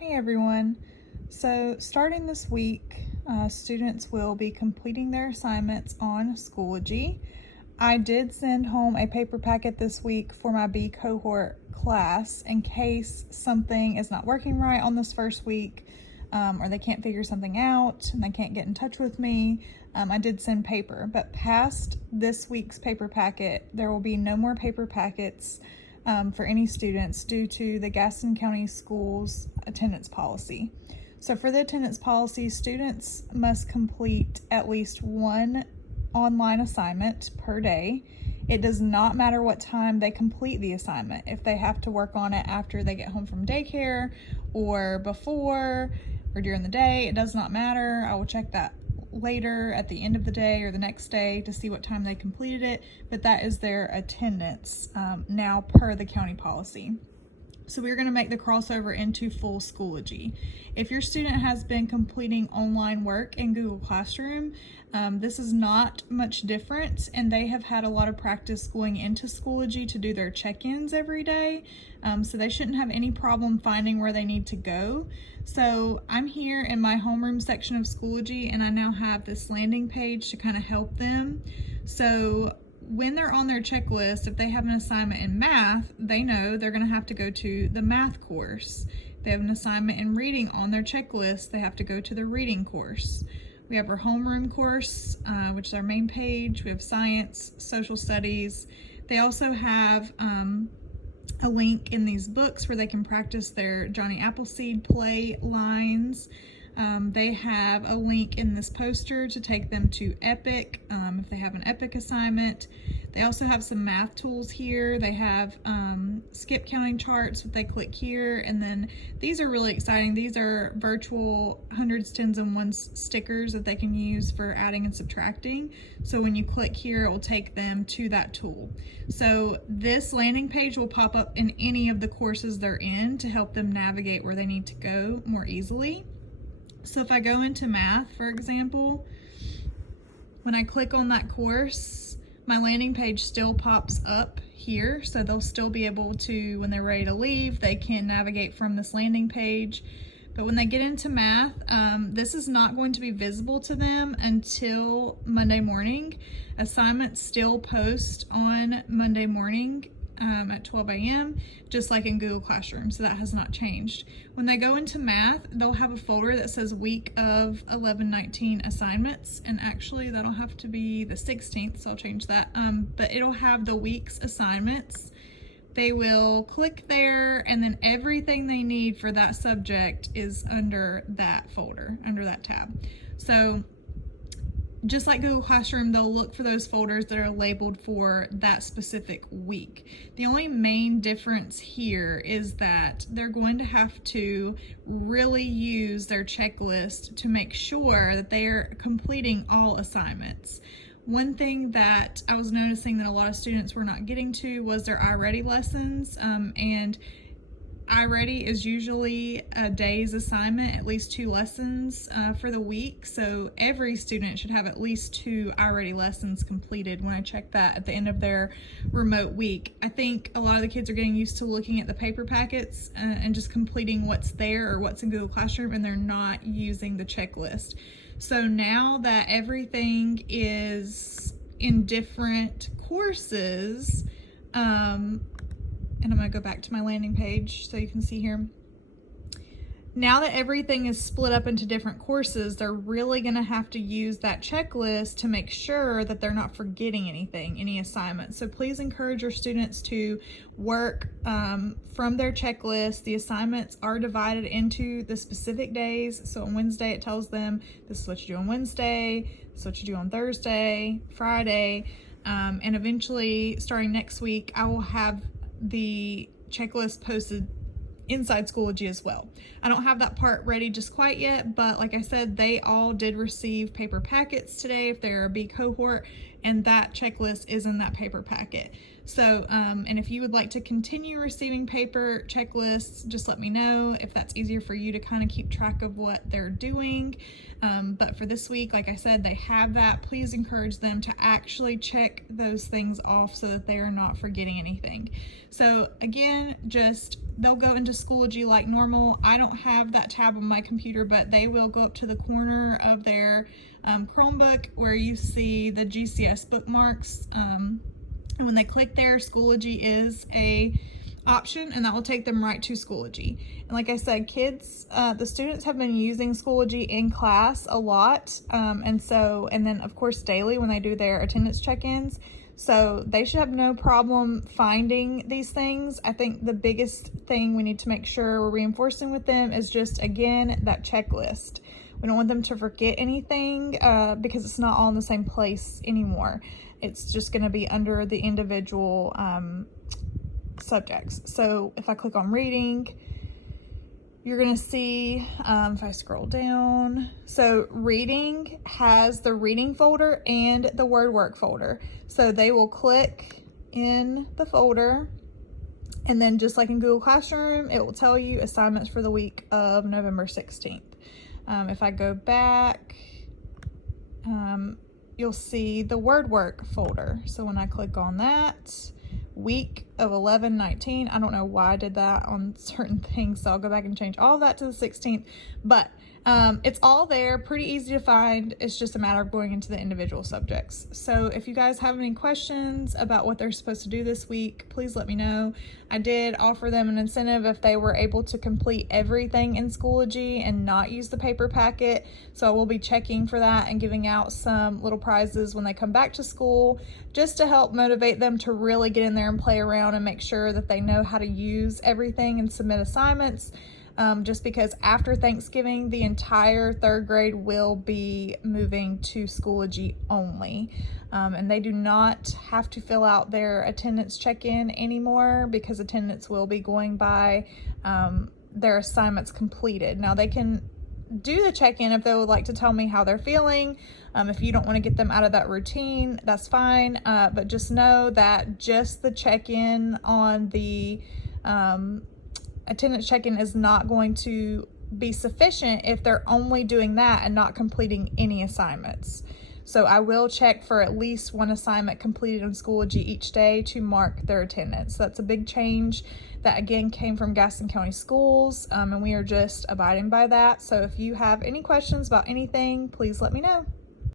Hey everyone. So starting this week, students will be completing their assignments on Schoology. I did send home a paper packet this week for my B cohort class in case something is not working right on this first week, or they can't figure something out and they can't get in touch with me. I did send paper, but past this week's paper packet, there will be no more paper packets for any students due to the Gaston County Schools attendance policy. So for the attendance policy, students must complete at least one online assignment per day. It does not matter what time they complete the assignment. If they have to work on it after they get home from daycare or before or during the day, it does not matter. I will check that later at the end of the day or the next day to see what time they completed it, but that is their attendance now per the county policy. So we're going to make the crossover into full Schoology. If your student has been completing online work in Google Classroom, this is not much different, and they have had a lot of practice going into Schoology to do their check-ins every day, so they shouldn't have any problem finding where they need to go. So I'm here in my homeroom section of Schoology, and I now have this landing page to kind of help them. So when they're on their checklist, if they have an assignment in math, they know they're going to have to go to the math course. If they have an assignment in reading on their checklist, they have to go to the reading course. We have our homeroom course, which is our main page. We have science, social studies. They also have a link in these books where they can practice their Johnny Appleseed play lines. They have a link in this poster to take them to Epic if they have an Epic assignment. They also have some math tools here. They have skip counting charts that they click here, and then these are really exciting. These are virtual hundreds, tens, and ones stickers that they can use for adding and subtracting. So when you click here, it will take them to that tool. So this landing page will pop up in any of the courses they're in to help them navigate where they need to go more easily. So if I go into math, for example, when I click on that course, my landing page still pops up here. So they'll still be able to, when they're ready to leave, they can navigate from this landing page. But when they get into math, this is not going to be visible to them until Monday morning. Assignments still post on Monday morning at 12 a.m. just like in Google Classroom, so that has not changed. When they go into math, they'll have a folder that says week of 11-19 assignments, and actually that'll have to be the 16th, so I'll change that, but it'll have the week's assignments. They will click there, and then everything they need for that subject is under that folder, under that tab. So just like Google Classroom, they'll look for those folders that are labeled for that specific week. The only main difference here is that they're going to have to really use their checklist to make sure that they are completing all assignments. One thing that I was noticing that a lot of students were not getting to was their iReady lessons, and iReady is usually a day's assignment, at least 2 lessons for the week. So every student should have at least 2 iReady lessons completed when I check that at the end of their remote week. I think a lot of the kids are getting used to looking at the paper packets and just completing what's there or what's in Google Classroom, and they're not using the checklist. So now that everything is in different courses, and I'm going to go back to my landing page so you can see here. Now that everything is split up into different courses, they're really going to have to use that checklist to make sure that they're not forgetting anything, any assignments. So please encourage your students to work from their checklist. The assignments are divided into the specific days. So on Wednesday, it tells them this is what you do on Wednesday, this is what you do on Thursday, Friday, and eventually starting next week, I will have the checklist posted inside Schoology as well. I don't have that part ready just quite yet, but like I said, they all did receive paper packets today if they're a B cohort, and that checklist is in that paper packet. So, and if you would like to continue receiving paper checklists, just let me know if that's easier for you to kind of keep track of what they're doing. But for this week, like I said, they have that. Please encourage them to actually check those things off so that they are not forgetting anything. So again, they'll go into Schoology like normal. I don't have that tab on my computer, but they will go up to the corner of their Chromebook where you see the GCS bookmarks. And when they click there, Schoology is a option, and that will take them right to Schoology. And like I said, the students have been using Schoology in class a lot, and then of course daily when they do their attendance check-ins. So they should have no problem finding these things. I think the biggest thing we need to make sure we're reinforcing with them is just, again, that checklist. We don't want them to forget anything because it's not all in the same place anymore. It's just going to be under the individual subjects. So if I click on reading, you're going to see, if I scroll down, so reading has the reading folder and the word work folder. So they will click in the folder, and then just like in Google Classroom, it will tell you assignments for the week of November 16th. If I go back, you'll see the word work folder. So when I click on that, week of 11/19, I don't know why I did that on certain things, so I'll go back and change all of that to the 16th, but it's all there, pretty easy to find. It's just a matter of going into the individual subjects. So if you guys have any questions about what they're supposed to do this week, please let me know. I did offer them an incentive if they were able to complete everything in Schoology and not use the paper packet, so I will be checking for that and giving out some little prizes when they come back to school, just to help motivate them to really get in there and play around and make sure that they know how to use everything and submit assignments. Just because after Thanksgiving, the entire third grade will be moving to Schoology only. And they do not have to fill out their attendance check-in anymore because attendance will be going by their assignments completed. Now they can do the check-in if they would like to tell me how they're feeling. If you don't want to get them out of that routine, that's fine. But just know that just the check-in on the attendance check-in is not going to be sufficient if they're only doing that and not completing any assignments. So I will check for at least one assignment completed in Schoology each day to mark their attendance. So that's a big change that again came from Gaston County Schools, and we are just abiding by that. So if you have any questions about anything, please let me know.